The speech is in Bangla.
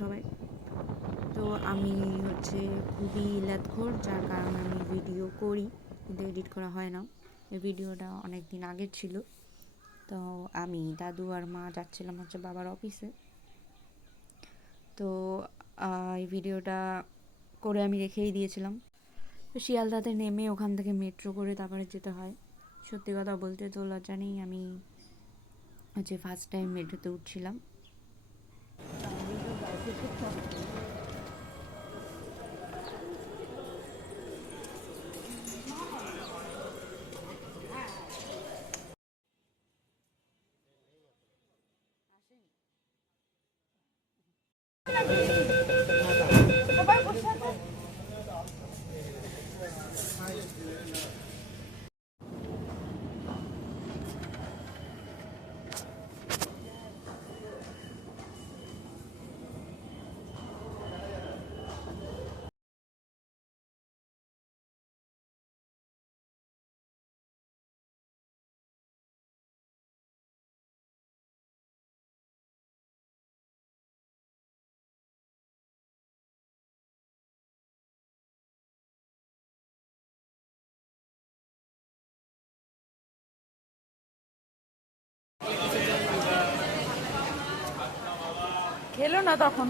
সবাই। তো আমি হচ্ছে খুবই ল্যাদখোর, যার কারণে আমি ভিডিও করি কিন্তু এডিট করা হয় না। এই ভিডিওটা অনেক দিন আগের ছিল। তো আমি দাদু আর মা যাচ্ছিলাম হচ্ছে বাবার অফিসে। তো এই ভিডিওটা করে আমি রেখেই দিয়েছিলাম। তো শিয়ালদাতে নেমে ওখান থেকে মেট্রো করে তারপরে যেতে হয়। সত্যি কথা বলতে তো লজ্জা নেই, আমি হচ্ছে ফার্স্ট টাইম মেট্রোতে উঠছিলাম। খেলো না তখন।